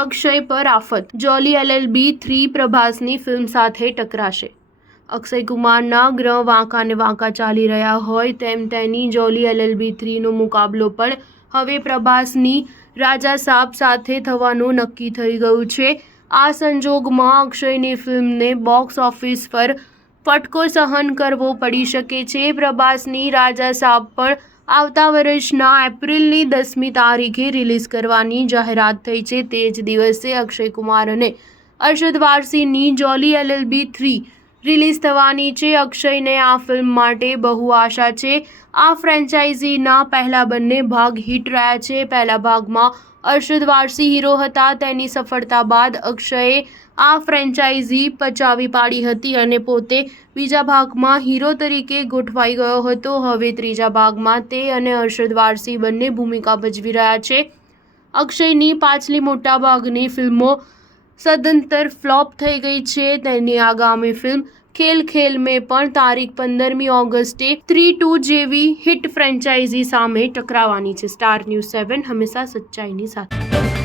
અક્ષય પર આફત, જોલી LLB 3 પ્રભાસની film સાથે ટકરાશે। અક્ષય કુમારના ગ્રહ વાંકા ને વાંકા ચાલી રહ્યા હોય તેમ તેની જોલી LLB 3નો મુકાબલો પણ હવે પ્રભાસની રાજા સાબ સાથે થવાનું નક્કી થઈ ગયું છે। આ સંજોગમાં અક્ષયની ફિલ્મને બોક્સ ઓફિસ પર ફટકો સહન કરવો પડી શકે છે। પ્રભાસની રાજા સાબ પણ આવતા વર્ષના એપ્રિલની 10મી તારીખે રિલીઝ કરવાની જાહેરાત થઈ છે। તે જ દિવસે અક્ષય કુમાર અને અરશદ વારસીની જોલી LLB 3 રિલીઝ થવાની છે। અક્ષયને આ ફિલ્મ માટે બહુ આશા છે। આ ફ્રેન્ચાઇઝીના પહેલા બંને ભાગ હિટ રહ્યા છે। પહેલા ભાગમાં અરશદ વારસી હીરો હતા। તેની સફળતા બાદ અક્ષયે આ ફ્રેન્ચાઇઝી પચાવી પાડી હતી અને પોતે બીજા ભાગમાં હીરો તરીકે ગોઠવાઈ ગયો હતો। હવે ત્રીજા ભાગમાં તે અને અરશદ વારસી બંને ભૂમિકા ભજવી રહ્યા છે। અક્ષયની પાછલી મોટાભાગની ફિલ્મો સદંતર ફ્લોપ થઈ ગઈ છે। તેની આગામી ફિલ્મ ખેલ ખેલ મેં પણ તારીખ 15મી ઓગસ્ટે 3-2 જેવી હિટ ફ્રેન્ચાઇઝી સામે ટકરાવાની છે। સ્ટાર ન્યૂઝ 7 હંમેશા સચ્ચાઈની સાથે।